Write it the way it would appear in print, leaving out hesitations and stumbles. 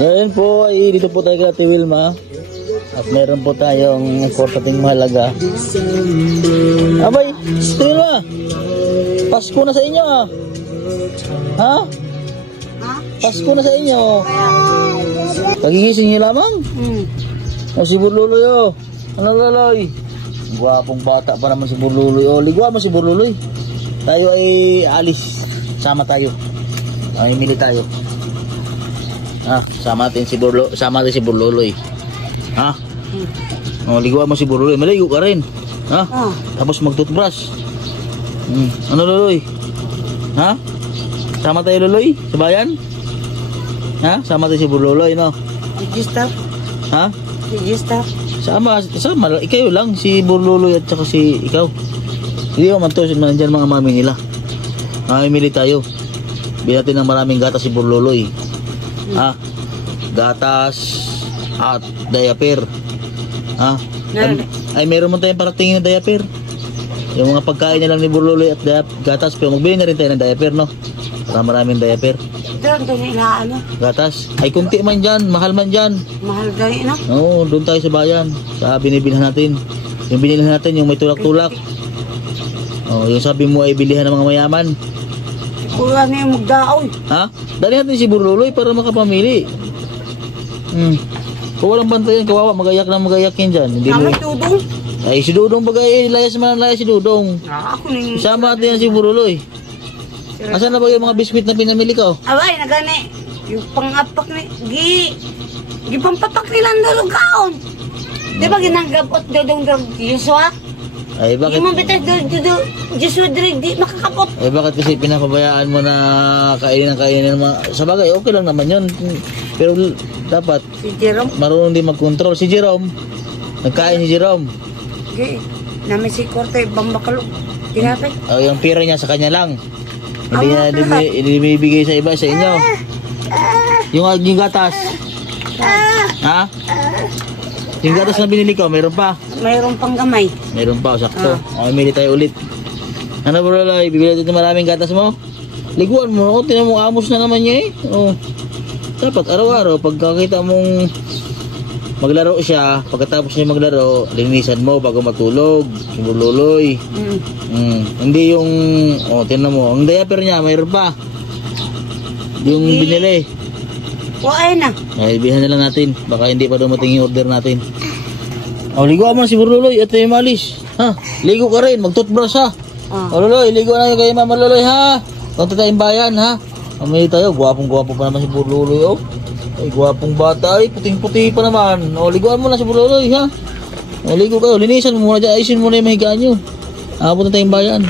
Ngayon po ay dito po tayo kay Ate Wilma. At meron po tayong importanteng mahalaga. Abay, Ate Wilma, Pasko na sa inyo ah. Ha? Pasko na sa inyo. Pagigising niyo lamang? O si Burluloy oh. Ano laloy? Guwapong bata pa naman si Burluloy oh. Ligwa mo si Burluloy. Tayo ay alis. Sama tayo. Ay, mili tayo. Sama natin si Burluloy. Ha? Oh, ligwa mo si Burluloy. Maligo ka rin. Ha? Tapos mag-toothbrush. Ano Luloy? Ha? Sama tayo Luloy? Sa bayan? Ha? Sama tayo si Burluloy, no? Register? Ha? Register? Sama. Ikaw lang, si Burluloy at saka si ikaw. Hindi ko man to, nandiyan mga mami nila. Mamimili tayo. Bili natin ng maraming gatas si Burluloy. Ha? Gatas at diaper. Ha? Ay, meron mo tayong paratingin na diaper. Yung mga pagkain na lang ni Burluloy at gatas. Pero magbili na rin tayo ng diaper, no? Para maraming diaper. Doon ilaan no? Gatas. Ay, kunti man dyan. Mahal man dyan. Mahal gaya no? Oo, doon tayo sa bayan. Sa binibilhan natin. Yung binilhan natin, yung may tulak-tulak. Oh, yung sabi mo ay bilihan ng mga mayaman. Kuha na yung magdaon. Ha? Dali natin si Burluloy para makapamili. Kung walang bantayan, kawawa, magayak na magayak yan dyan. Hindi mo... Dudong? Ay, si Dudong bagay, layas man layas si Dudong. Ako na yung... Isama natin yan si Burluloy. Asan na ba yung mga biskwit na pinamili ko? Abay, nagani. Yung pang-apak ni... Gi pampapak nilang dulugaon. Di ba ginagabot Dudong Yuswa? Ay, bakit? Yung mabitas Joshua di makakapot. Ay, bakit kasi pinapabayaan mo na kainin ng mga... Sa bagay, okay lang naman yun. Pero dapat... Si Jerome? Marunong din mag-control. Si Jerome. Nagkain si Jerome. Okay. Namin si Korte, Bambakalo. Tinapay. Yung pira niya sa kanya lang. Hindi niya bibigay sa iba, sa inyo. Yung gatas. Ha? Yung gatas na binili ko, mayroon pa. Mayroon pang gamay. Mayroon pa, sakto. Mili tayo ulit. Ano Burluloy, bibili natin maraming gatas mo? Liguan mo ako, tinan mo amos na naman niya eh. Oh. Dapat araw-araw, pagkakita mong maglaro siya, pagkatapos niya maglaro, linisan mo bago matulog. Si Burluloy. Hindi yung, tinan mo, ang diaper niya, mayroon pa. Yung binili. Ay na. Ay, ibihan na lang natin. Baka hindi pa dumating yung order natin. Ligo mo si Burluloy at yung malis. Ha? Ligo ka rin. Mag-toothbrush ha. Luloy, ligo na kayo Mama Luloy ha. Punta tayong bayan ha. Mamili tayo. Guwapong-guwapo pa naman si Burluloy oh. Ay, guwapong bata ay. Puting-puti pa naman. Liguan mo na si Burluloy ha. Ligo kayo. Linisan mo muna dyan. Ayusin mo na yung mahigaan nyo. Punta tayong bayan.